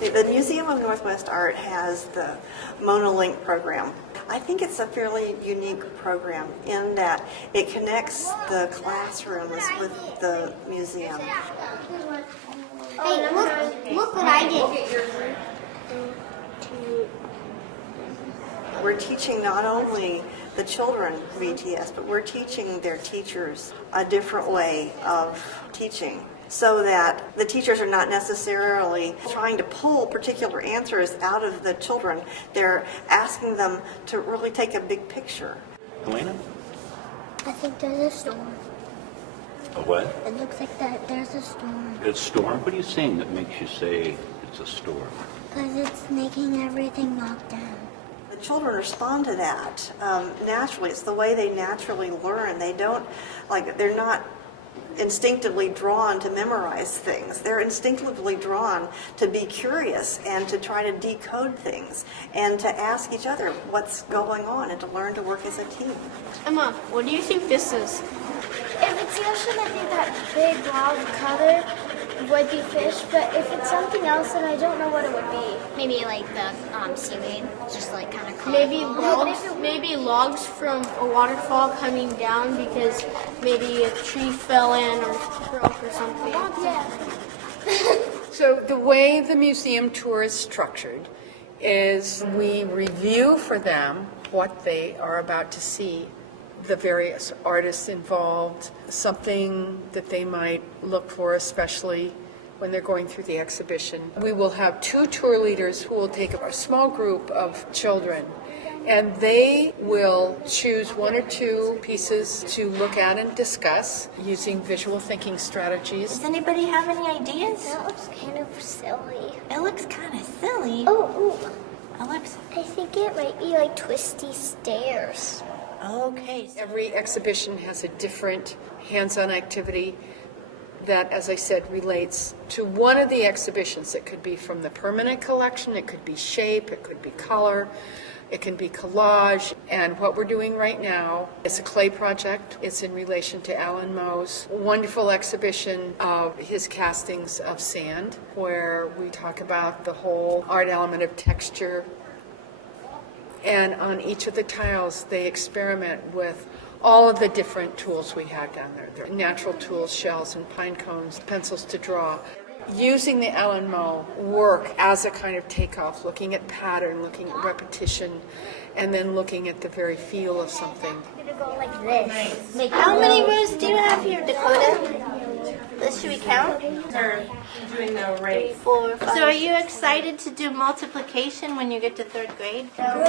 The Museum of Northwest Art has the MoNA Link program. I think it's a fairly unique program in that it connects the classrooms with the museum. Hey, look what I did. We're teaching not only the children VTS, but we're teaching their teachers a different way of teaching, so that the teachers are not necessarily trying to pull particular answers out of the children. They're asking them to really take a big picture. Elena? I think there's a storm. A what? It looks like that there's a storm. It's a storm? What are you seeing that makes you say it's a storm? Because it's making everything knock down. The children respond to that naturally. It's the way they naturally learn. They're not instinctively drawn to memorize things. They're instinctively drawn to be curious and to try to decode things and to ask each other what's going on and to learn to work as a team. Emma, what do you think this is? If it's the ocean, I think that big, loud color would be fish, but if it's something else, then I don't know what it would be. Maybe like the seaweed, just like kind of cool. Maybe logs from a waterfall coming down because maybe a tree fell in or broke or something. Yeah. So the way the museum tour is structured is we review for them what they are about to see, the various artists involved, something that they might look for, especially when they're going through the exhibition. We will have 2 tour leaders who will take a small group of children, and they will choose 1 or 2 pieces to look at and discuss using visual thinking strategies. Does anybody have any ideas? That looks kind of silly. It looks kind of silly. Oh, Alexa. I think it might be like twisty stairs. Okay. Every exhibition has a different hands-on activity that, as I said, relates to one of the exhibitions. It could be from the permanent collection, it could be shape, it could be color, it can be collage. And what we're doing right now is a clay project. It's in relation to Alan Moe's wonderful exhibition of his castings of sand, where we talk about the whole art element of texture. And on each of the tiles, they experiment with all of the different tools we have down there. There are natural tools, shells and pine cones, pencils to draw. Using the Alan Moe work as a kind of takeoff, looking at pattern, looking at repetition, and then looking at the very feel of something. I'm going to go like this. How many rows do you have here, Dakota? Should we count? They're doing the race. 4, 5. So are you excited to do multiplication when you get to 3rd grade? How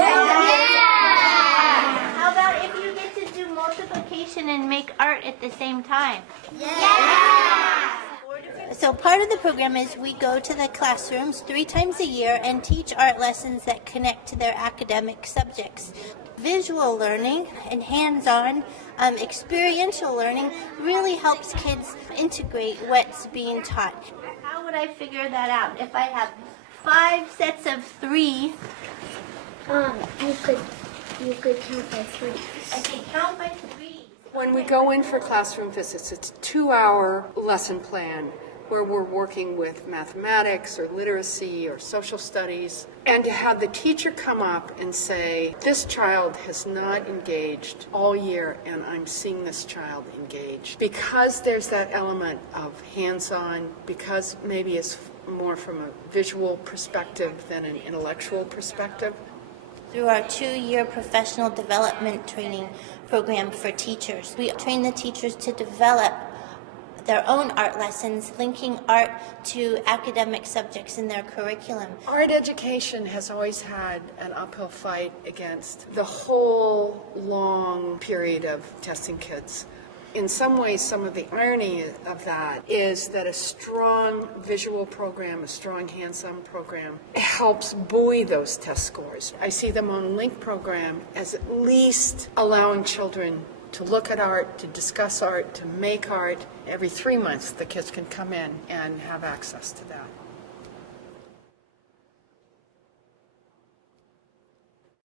about if you get to do multiplication and make art at the same time? So part of the program is we go to the classrooms 3 times a year and teach art lessons that connect to their academic subjects. Visual learning and hands-on experiential learning really helps kids integrate what's being taught. How would I figure that out? If I have 5 sets of 3, You could count by 3. I can count by 3. When we go in for classroom visits, it's a 2-hour lesson plan where we're working with mathematics or literacy or social studies, and to have the teacher come up and say, this child has not engaged all year and I'm seeing this child engage. Because there's that element of hands-on, because maybe it's more from a visual perspective than an intellectual perspective. Through our 2-year professional development training program for teachers, we train the teachers to develop their own art lessons, linking art to academic subjects in their curriculum. Art education has always had an uphill fight against the whole long period of testing kids. In some ways, some of the irony of that is that a strong visual program, a strong hands-on program, helps buoy those test scores. I see the MoNA Link program as at least allowing children to look at art, to discuss art, to make art. Every 3 months, the kids can come in and have access to that.